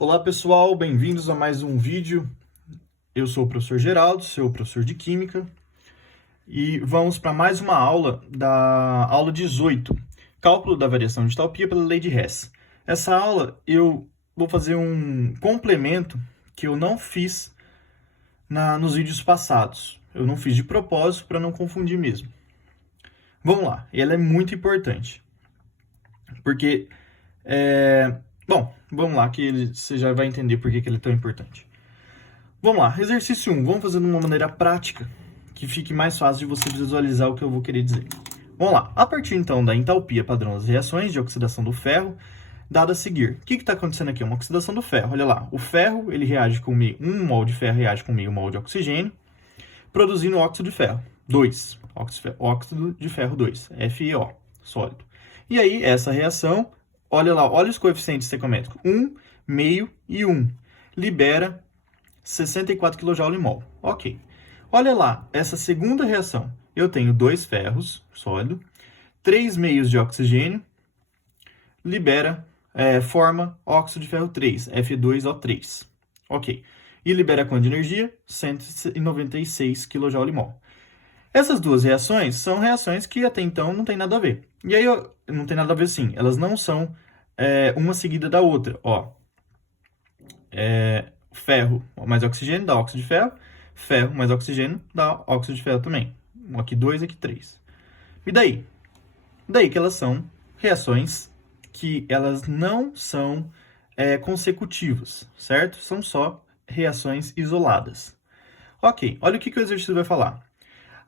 Olá pessoal, bem-vindos a mais um vídeo. Eu sou o professor Geraldo, seu professor de Química, e vamos para mais uma aula da aula 18, Cálculo da variação de entalpia pela lei de Hess. Essa aula eu vou fazer um complemento que eu não fiz nos vídeos passados. Eu não fiz de propósito para não confundir mesmo. Vamos lá, e ela é muito importante, porque bom, vamos lá, que você já vai entender por que ele é tão importante. Vamos lá, exercício 1. Vamos fazer de uma maneira prática, que fique mais fácil de você visualizar o que eu vou querer dizer. Vamos lá, a partir então da entalpia padrão das reações de oxidação do ferro, dada a seguir. O que está acontecendo aqui? Uma oxidação do ferro. Olha lá, o ferro ele reage com um mol de ferro reage com meio mol de oxigênio, produzindo óxido de ferro 2, óxido de ferro 2, FeO, sólido. E aí, essa reação, olha lá, olha os coeficientes estequiométricos, 1, meio e 1, libera 64 kJ/mol. Ok. Olha lá, essa segunda reação. Eu tenho 2 ferros, sólido, 3 meios de oxigênio, forma óxido de ferro 3, Fe2O3. Ok. E libera quanto de energia? 196 kJ/mol. Essas duas reações são reações que até então não tem nada a ver. E aí, não tem nada a ver sim, elas não são uma seguida da outra. Ó, ferro mais oxigênio dá óxido de ferro mais oxigênio dá óxido de ferro também. Aqui 2, aqui 3. E daí? Daí que elas são reações que elas não são consecutivas, certo? São só reações isoladas. Ok, olha o que o exercício vai falar.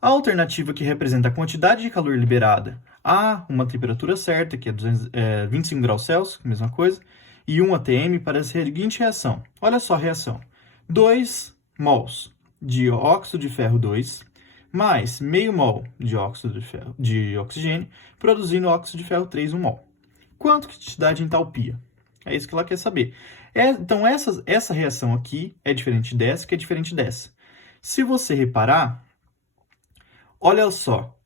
A alternativa que representa a quantidade de calor liberada a uma temperatura certa, que é 25 graus Celsius, mesma coisa, e 1 atm para a seguinte reação. Olha só a reação. 2 mols de óxido de ferro 2 mais meio mol de óxido de oxigênio, produzindo óxido de ferro 3, 1 mol. Quanto que te dá de entalpia? É isso que ela quer saber. Então, essa reação aqui é diferente dessa, que é diferente dessa. Se você reparar, olha só.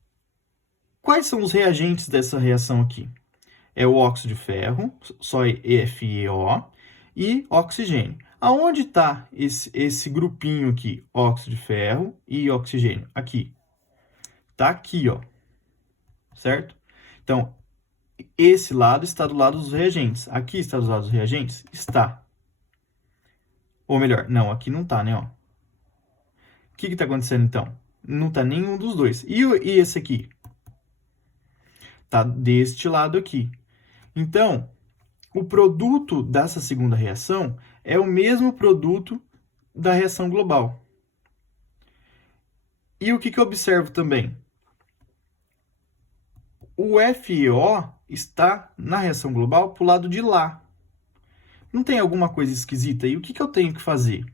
Quais são os reagentes dessa reação aqui? É o óxido de ferro, só FeO, e oxigênio. Aonde está esse grupinho aqui? Óxido de ferro e oxigênio. Aqui. Está aqui, ó. Certo? Então, esse lado está do lado dos reagentes. Aqui está do lado dos reagentes? Está. Ou melhor, não, aqui não está, né? Ó. O que está acontecendo, então? Não está nenhum dos dois. E esse aqui? Está deste lado aqui. Então, o produto dessa segunda reação é o mesmo produto da reação global. E o que eu observo também? O FeO está na reação global para o lado de lá. Não tem alguma coisa esquisita aí? O que eu tenho que fazer?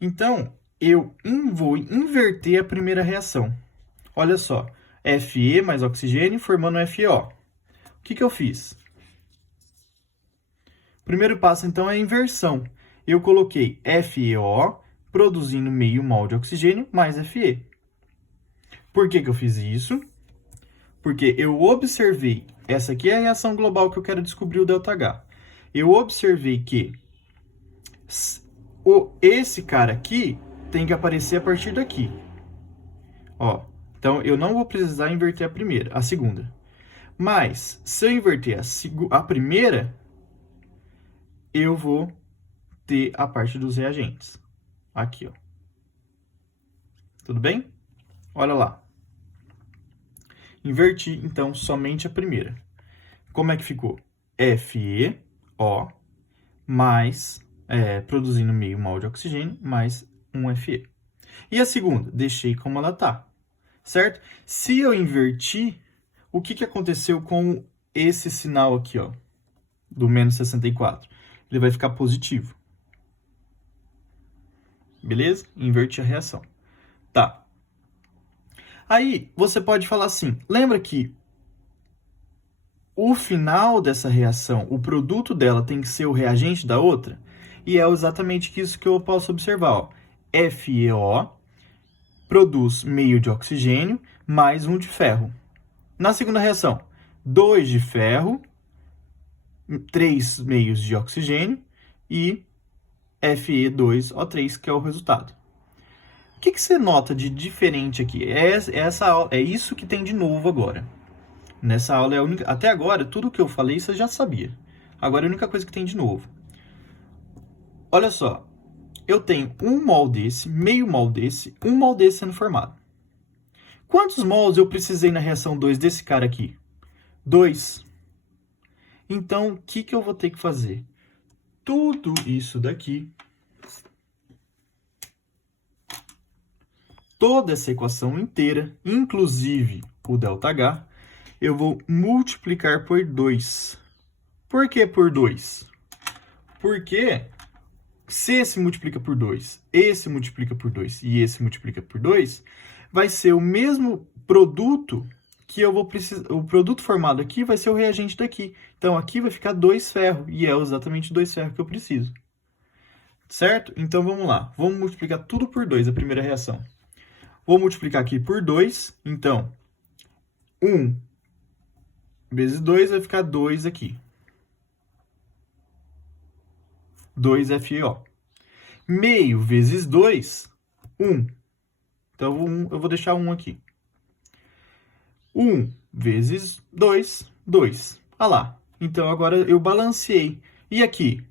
Então, eu vou inverter a primeira reação. Olha só, Fe mais oxigênio formando FeO. O que eu fiz? O primeiro passo, então, é a inversão. Eu coloquei FeO produzindo meio mol de oxigênio mais Fe. Por que eu fiz isso? Porque eu observei, essa aqui é a reação global que eu quero descobrir o ΔH. Eu observei que esse cara aqui tem que aparecer a partir daqui. Ó, então, eu não vou precisar inverter a segunda. Mas, se eu inverter a primeira, eu vou ter a parte dos reagentes. Aqui, ó. Tudo bem? Olha lá. Inverti, então, somente a primeira. Como é que ficou? FeO mais, produzindo meio mol de oxigênio, mais 1 Fe. E a segunda? Deixei como ela está, certo? Se eu inverti, o que aconteceu com esse sinal aqui, ó, do menos 64? Ele vai ficar positivo. Beleza? Inverti a reação. Tá. Aí, você pode falar assim, lembra que o final dessa reação, o produto dela tem que ser o reagente da outra? E é exatamente isso que eu posso observar, ó. FeO produz meio de oxigênio mais 1 de ferro. Na segunda reação, 2 de ferro, 3 meios de oxigênio, e Fe2O3, que é o resultado. O que você nota de diferente aqui? É isso que tem de novo agora. Nessa aula é a única... Até agora, tudo que eu falei você já sabia. Agora é a única coisa que tem de novo. Olha só. Eu tenho 1 mol desse, meio mol desse, 1 mol desse sendo formado. Quantos mols eu precisei na reação 2 desse cara aqui? 2. Então, o que eu vou ter que fazer? Tudo isso daqui, toda essa equação inteira, inclusive o ΔH, eu vou multiplicar por 2. Por que por 2? Porque se esse multiplica por 2, esse multiplica por 2 e esse multiplica por 2, vai ser o mesmo produto que eu vou precisar. O produto formado aqui vai ser o reagente daqui. Então, aqui vai ficar 2 ferro, e é exatamente 2 ferro que eu preciso. Certo? Então, vamos lá. Vamos multiplicar tudo por 2, a primeira reação. Vou multiplicar aqui por 2, então, 1 vezes 2 vai ficar 2 aqui. 2 FeO. Meio vezes 2, 1. Então, eu vou deixar 1 aqui. 1 vezes 2, 2. Ah lá. Então, agora eu balanceei. E aqui?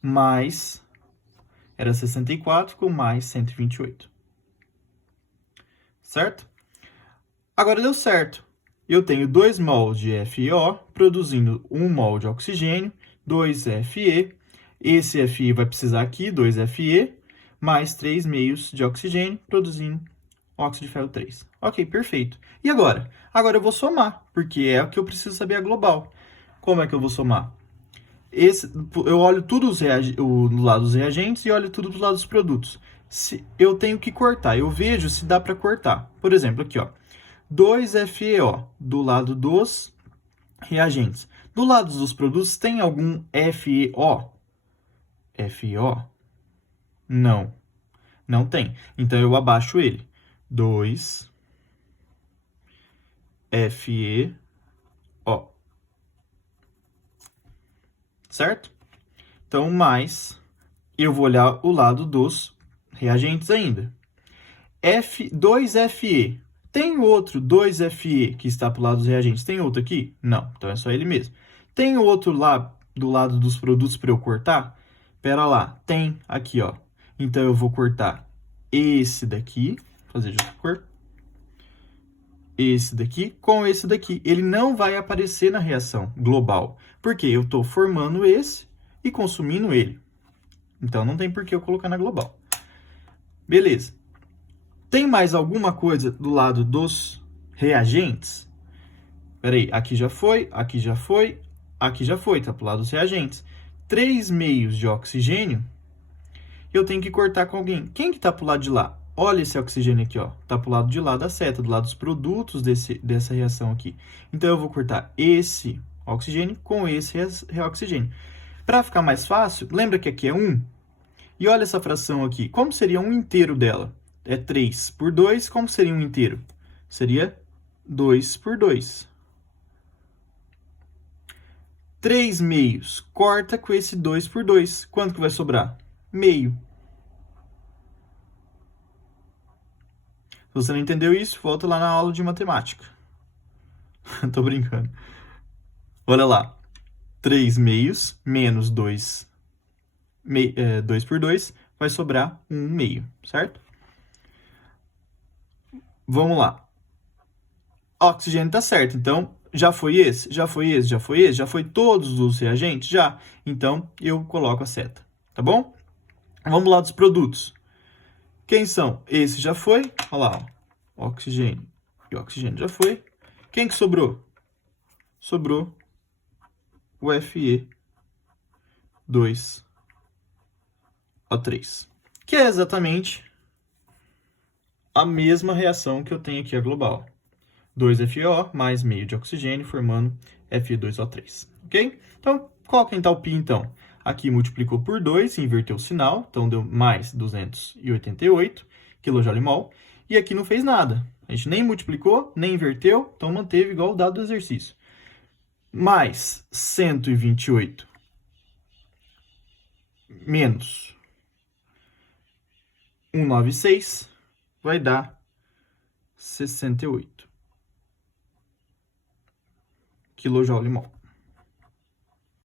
Mais... Era 64 com mais 128. Certo? Agora deu certo. Eu tenho 2 mols de FeO produzindo 1 mol de oxigênio, 2 Fe. Esse Fe vai precisar aqui, 2 Fe, mais 3 meios de oxigênio, produzindo óxido de ferro 3. Ok, perfeito. E agora? Agora eu vou somar, porque é o que eu preciso saber a global. Como é que eu vou somar? Eu olho tudo do lado dos reagentes e olho tudo do lado dos produtos. Eu tenho que cortar, eu vejo se dá para cortar. Por exemplo, aqui, ó, 2 FeO do lado dos reagentes. Do lado dos produtos, tem algum FeO? FeO? Não. Não tem. Então, eu abaixo ele. 2 FeO. Certo? Então, mais, eu vou olhar o lado dos reagentes ainda. 2Fe. Tem outro 2Fe que está para o lado dos reagentes? Tem outro aqui? Não. Então, é só ele mesmo. Tem outro lá do lado dos produtos para eu cortar? Pera lá. Tem aqui, ó. Então, eu vou cortar esse daqui. Fazer de outra cor. Esse daqui com esse daqui. Ele não vai aparecer na reação global. Porque eu estou formando esse e consumindo ele. Então, não tem por que eu colocar na global. Beleza. Tem mais alguma coisa do lado dos reagentes? Peraí, aqui já foi, aqui já foi, aqui já foi, tá pro lado dos reagentes. 3 meios de oxigênio, eu tenho que cortar com alguém. Quem que tá pro lado de lá? Olha esse oxigênio aqui, ó. Tá pro lado de lá da seta, do lado dos produtos dessa reação aqui. Então, eu vou cortar esse oxigênio com esse oxigênio. Para ficar mais fácil, lembra que aqui é 1? E olha essa fração aqui. Como seria um inteiro dela? É 3 por 2. Como seria um inteiro? Seria 2 por 2. 3 meios. Corta com esse 2 por 2. Quanto que vai sobrar? Meio. Se você não entendeu isso, volta lá na aula de matemática. Tô brincando. Olha lá. 3 meios menos 2 por 2 vai sobrar 1 meio, certo? Vamos lá. O oxigênio tá certo, então já foi esse, já foi esse, já foi esse, já foi todos os reagentes? Já. Então, eu coloco a seta, tá bom? Vamos lá dos produtos. Quem são? Esse já foi, olha lá, ó. Oxigênio e oxigênio já foi. Quem que sobrou? Sobrou o Fe2O3, que é exatamente a mesma reação que eu tenho aqui, a global. 2 FeO mais meio de oxigênio, formando Fe2O3, ok? Então, qual que é a entalpia, então? Aqui multiplicou por 2, inverteu o sinal, então deu mais 288 kJ/mol. E aqui não fez nada. A gente nem multiplicou, nem inverteu, então manteve igual o dado do exercício. Mais 128 menos 196 vai dar 68 kJ/mol.